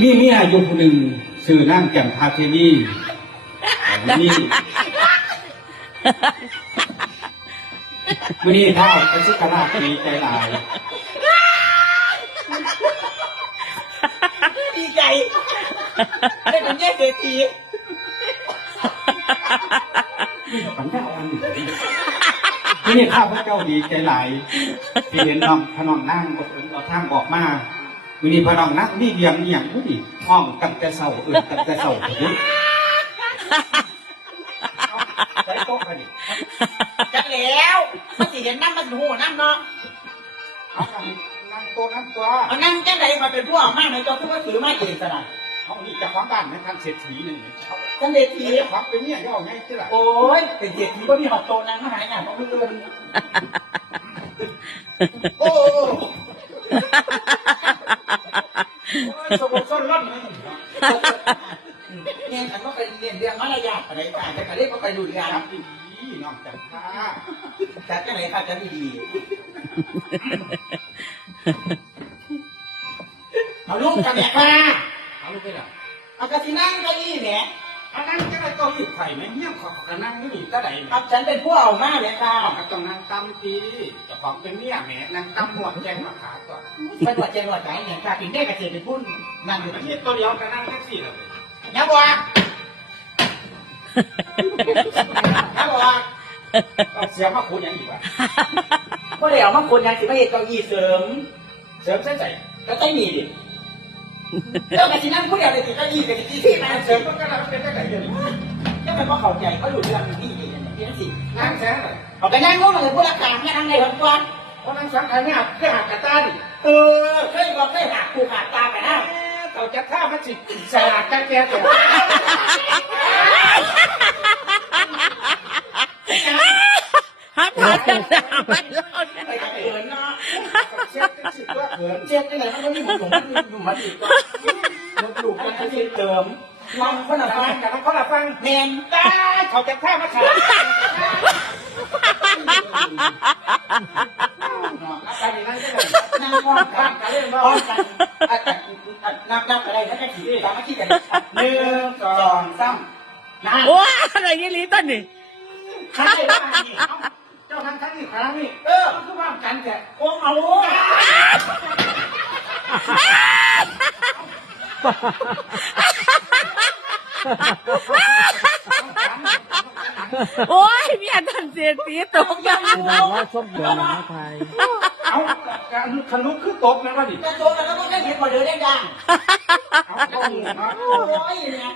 มีอายุคนหนึ่งชื่อนั่งแก่มพาเทนีนี่วันนี้เท่าเป็นสิกราชดีใจหลายดีใจได้เป็นแย่เศรษฐีฝันเจ้าอันวันนี้ข้าพระเจ้าดีใจหลายที่เห็นน้องพน้องนั่งเอาทางออกมาวันนี้พน้องนั่งนี่เดียงนี่อย่างผู้ดีห้องตั้งแต่เศร้าตั้งแต่เศร้าถึงใส่โต๊ะกันดิจักแล้วมันสิเห็นน้ำมันหูน้ำเนาะเอานั่งโต๊ะนั่งตัวเอานั่งจังไหนมาเป็นผู้ออกมาในตัวผู้ว่าถือไม้เอกสนะเขานี่จะความบ้านในทางเศรษฐีหนึ่งจังเศรษฐีความเป็นเนี่ยย่อไงที่ละโอ้ยเป็นเศรษฐีก็มีหอบโตนั่งมาหายอย่างต้องเลื่อนโอ้สมบูรณ์ส้นล้นเนี่ยฉันก็ไปเรียนเรื่องมารยาทอะไรต่างแต่ก็เรียกว่าไปดูเรื่องดีน้องจัดท่าจัดจังไหนค่ะจัดดีเอาลูกกันเนี่ยค่ะเอาลูกไปหรอเอากระสีนั่งก็ยี่เนี่ยเอานั่งจะได้ก็หยิบไข่ไหมเงี้ยขอกันนั่งไม่หนีก็ได้ครับฉันเป็นผู้เอามากเลยค่ะก็ต้องนั่งตำทีจะของเป็นเนี่ยแหมนั่งตำหมวดแจงมาขาตัวเป็นหัวใจหัวใจเนี่ยค่ะถึงได้กระเสียเป็นพุ่นนั่งอยู่ ประเทศตัวเดียวก็นั่งแท็กซี่เลยยับวะยับวะเสียมาคูณอย่างอีกวะก็เดี๋ยวมาคนงานสิมาเห็นเก้าอี้เสริมเส้นใจก็ต้องมีดิเจ้ากระสีนั่งผู้เดียวเลยสิเก้าอี้กับที่มาเสริมก็กระดับเป็นได้ไหนอยู่ยังไม่พอเข้าใจเขาอยู่เรื่องนี้นี่สิ นั่งแซงเลยเอาไปนั่งงูเลยผู้รักษาแค่นั่งในห้องก่อนเพราะนั่งสังขารเนี่ยเพื่อหากระตาดิเคยบอกเคยหักผูกขาดตาไปนะเราจะท่ามันจิสลาดกันแกตัวฮัทพาจังจ้าไม่รอดไปกับเขินเนาะเช็ดยังไงมันก็มีหมุนมันอีกก็มันปลูกกันที่เติมลองคนละฟังกับคนละฟังเมนได้เขาจะท่ามาขาดนั่งมองกันมองกันนับอะไรนั่นแค่ขี่สามารถขี่กัน1 2 3นะว้าอะไรยี่ลีต้นนี่ใช่ไหมเจ้าทางทั้งนี้ครั้งนี้คือว่ากันแกโอ้เอาโอ้ยเมียท่านเสียตีตกยังว่าชอบเดือดนะไทยเอาคันลุกคือตบนะว่าดิโตแล้วก็ต้องได้เห็นหมดเลยได้ดังเอาเข้าหมู่นะโอ้ยเนี่ย